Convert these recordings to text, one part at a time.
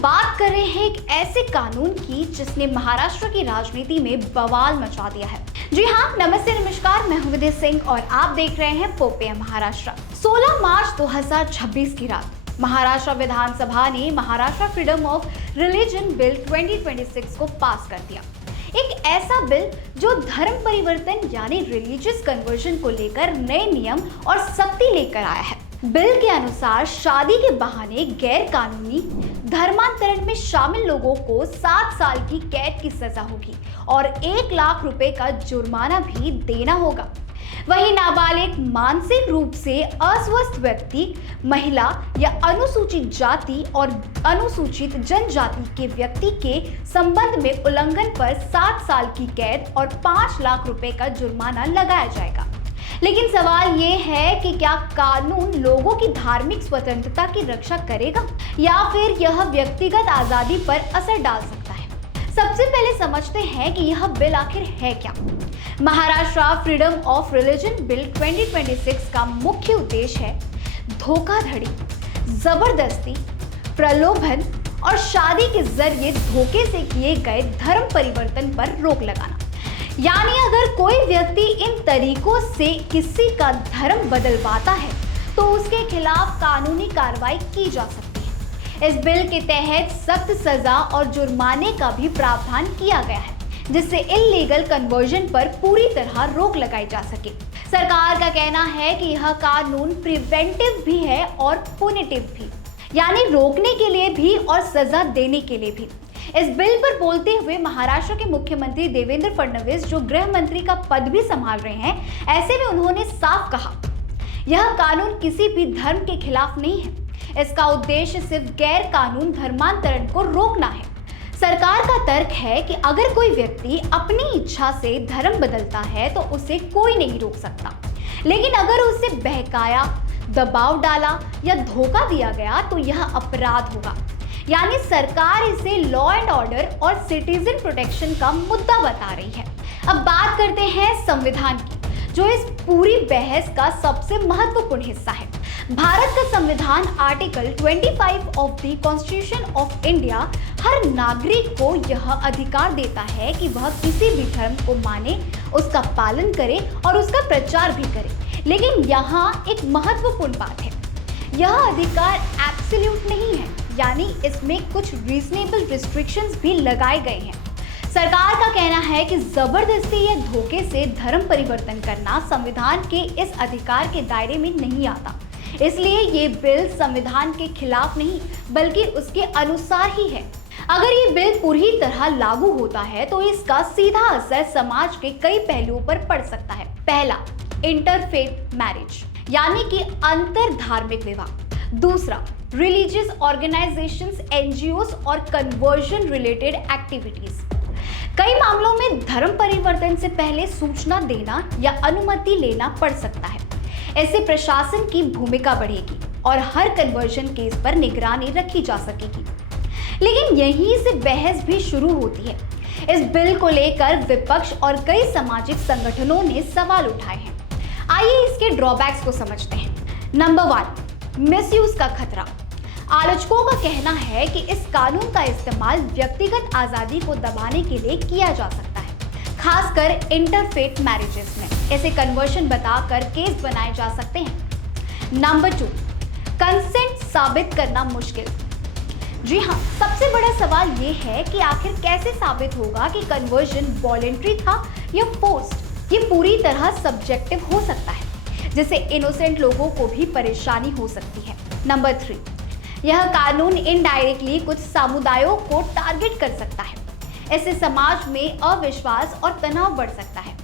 बात कर रहे हैं एक ऐसे कानून की जिसने महाराष्ट्र की राजनीति में बवाल मचा दिया है। जी हाँ, नमस्ते नमस्कार, मैं हूं विधि सिंह और आप देख रहे हैं पोपे महाराष्ट्र। 16 मार्च 2026 की रात महाराष्ट्र विधानसभा ने Maharashtra freedom of religion bill 2026 को पास कर दिया। एक ऐसा बिल जो धर्म परिवर्तन यानी रिलीजियस कन्वर्जन को लेकर नए नियम और सख्ती लेकर आया है। बिल के अनुसार शादी के बहाने गैर कानूनी धर्मांतरण में शामिल लोगों को 7 साल की कैद की सजा होगी और 1 लाख रुपए का जुर्माना भी देना होगा। वहीं नाबालिग, मानसिक रूप से अस्वस्थ व्यक्ति, महिला या अनुसूचित जाति और अनुसूचित जनजाति के व्यक्ति के संबंध में उल्लंघन पर 7 साल की कैद और 5 लाख रुपए का जुर्माना लगाया जाएगा। लेकिन सवाल ये है कि क्या कानून लोगों की धार्मिक स्वतंत्रता की रक्षा करेगा या फिर यह व्यक्तिगत आजादी पर असर डाल सकता है। सबसे पहले समझते हैं कि यह बिल आखिर है क्या। Maharashtra freedom of religion bill 2026 का मुख्य उद्देश्य है धोखाधड़ी, जबरदस्ती, प्रलोभन और शादी के जरिए धोखे से किए गए धर्म परिवर्तन पर रोक लगाना। यानी अगर कोई व्यक्ति इन तरीकों से किसी का धर्म बदलवाता है तो उसके खिलाफ कानूनी कार्रवाई की जा सकती है। इस बिल के तहत सख्त सजा और जुर्माने का भी प्रावधान किया गया है जिससे इल्लीगल कन्वर्जन पर पूरी तरह रोक लगाई जा सके। सरकार का कहना है कि यह कानून प्रिवेंटिव भी है और पुनिटिव भी, यानी रोकने के लिए भी और सजा देने के लिए भी। इस बिल पर बोलते हुए महाराष्ट्र के मुख्यमंत्री देवेंद्र फडणवीस, जो गृह मंत्री का पद भी संभाल रहे हैं, ऐसे में उन्होंने साफ कहा, यह कानून किसी भी धर्म के खिलाफ नहीं है। इसका उद्देश्य सिर्फ गैर कानून धर्मांतरण को रोकना है। सरकार का तर्क है कि अगर कोई व्यक्ति अपनी इच्छा से धर्म बदलता है तो उसे कोई नहीं रोक सकता, लेकिन अगर उसे बहकाया, दबाव डाला या धोखा दिया गया तो यह अपराध होगा। यानी सरकार इसे लॉ एंड ऑर्डर और सिटीजन प्रोटेक्शन का मुद्दा बता रही है। अब बात करते हैं संविधान की, जो इस पूरी बहस का सबसे महत्वपूर्ण हिस्सा है। भारत का संविधान article 25 of the constitution of India हर नागरिक को यह अधिकार देता है कि वह किसी भी धर्म को माने, उसका पालन करे और उसका प्रचार भी करे। लेकिन यहाँ एक महत्वपूर्ण बात है, यह अधिकार एब्सोल्यूट नहीं है, यानी इसमें कुछ रीजनेबल रिस्ट्रिक्शंस भी लगाए गए हैं। सरकार का कहना है कि जबरदस्ती या धोखे से धर्म परिवर्तन करना संविधान के इस अधिकार के दायरे में नहीं आता। इसलिए ये बिल संविधान के खिलाफ नहीं बल्कि उसके अनुसार ही है। अगर ये बिल पूरी तरह लागू होता है तो इसका सीधा असर समाज के कई पहलुओं पर पड़ सकता है। पहला, इंटरफेथ मैरिज यानी कि अंतर धार्मिक विवाह। दूसरा, रिलीजियस ऑर्गेनाइजेशंस, एनजीओस और कन्वर्जन रिलेटेड एक्टिविटीज। कई मामलों में धर्म परिवर्तन से पहले सूचना देना या अनुमति लेना पड़ सकता है। ऐसे प्रशासन की भूमिका बढ़ेगी और हर कन्वर्जन केस पर निगरानी रखी जा सकेगी। लेकिन यहीं से बहस भी शुरू होती है। इस बिल को लेकर विपक्ष और कई सामाजिक संगठनों ने सवाल उठाए हैं। आइए इसके ड्रॉबैक्स को समझते हैं। नंबर 1, मिसयूज का खतरा। आलोचकों का कहना है कि इस कानून का इस्तेमाल व्यक्तिगत आजादी को दबाने के लिए किया जा सकता है, खासकर इंटरफेथ मैरिजेस में। ऐसे कन्वर्शन बताकर केस बनाए जा सकते हैं। नंबर 2, कंसेंट साबित करना मुश्किल। जी हाँ, सबसे बड़ा सवाल ये है कि आखिर कैसे साबित होगा कि कन्वर्जन वॉलेंट्री था या फोर्स्ड। ये पूरी तरह सब्जेक्टिव हो सकता है, जिससे इनोसेंट लोगों को भी परेशानी हो सकती है। नंबर 3, यह कानून इनडायरेक्टली कुछ समुदायों को टारगेट कर सकता है। इससे समाज में अविश्वास और तनाव बढ़ सकता है।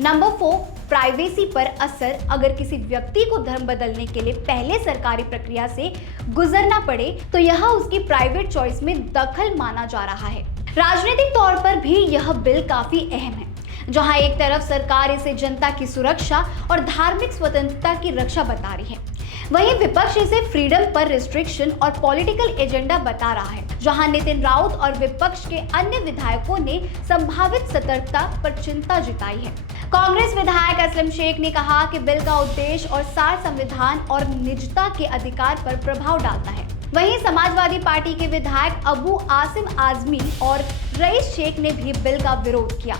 नंबर 4, प्राइवेसी पर असर। अगर किसी व्यक्ति को धर्म बदलने के लिए पहले सरकारी प्रक्रिया से गुजरना पड़े तो यह उसकी प्राइवेट चॉइस में दखल माना जा रहा है। राजनीतिक तौर पर भी यह बिल काफी अहम है, जहां एक तरफ सरकार इसे जनता की सुरक्षा और धार्मिक स्वतंत्रता की रक्षा बता रही है, वहीं विपक्ष इसे फ्रीडम पर रिस्ट्रिक्शन और पॉलिटिकल एजेंडा बता रहा है। जहां नितिन राउत और विपक्ष के अन्य विधायकों ने संभावित सतर्कता पर चिंता जताई है। कांग्रेस विधायक असलम शेख ने कहा कि बिल का उद्देश्य और सार संविधान और निजता के अधिकार पर प्रभाव डालता है। वहीं समाजवादी पार्टी के विधायक अबू आसिम आजमी और रईस शेख ने भी बिल का विरोध किया।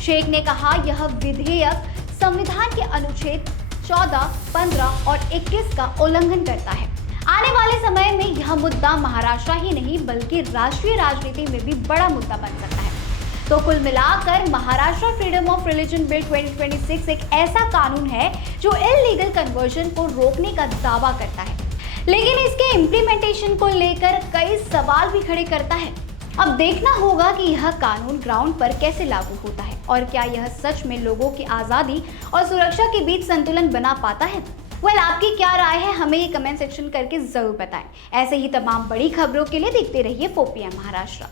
शेख ने कहा यह विधेयक संविधान के अनुच्छेद 14, 15 और 21 का उल्लंघन करता है। आने वाले समय में यह मुद्दा महाराष्ट्र ही नहीं बल्कि राष्ट्रीय राजनीति में भी बड़ा मुद्दा बन सकता है। तो कुल मिलाकर Maharashtra freedom of religion bill 2026 एक ऐसा कानून है जो इल्लीगल कन्वर्जन को रोकने का दावा करता है, लेकिन इसके इम्प्लीमेंटेशन को लेकर कई सवाल भी खड़े करता है। अब देखना होगा कि यह कानून ग्राउंड पर कैसे लागू होता है और क्या यह सच में लोगों की आज़ादी और सुरक्षा के बीच संतुलन बना पाता है। आपकी क्या राय है, हमें ये कमेंट सेक्शन करके जरूर बताएं। ऐसे ही तमाम बड़ी खबरों के लिए देखते रहिए 4PM महाराष्ट्र।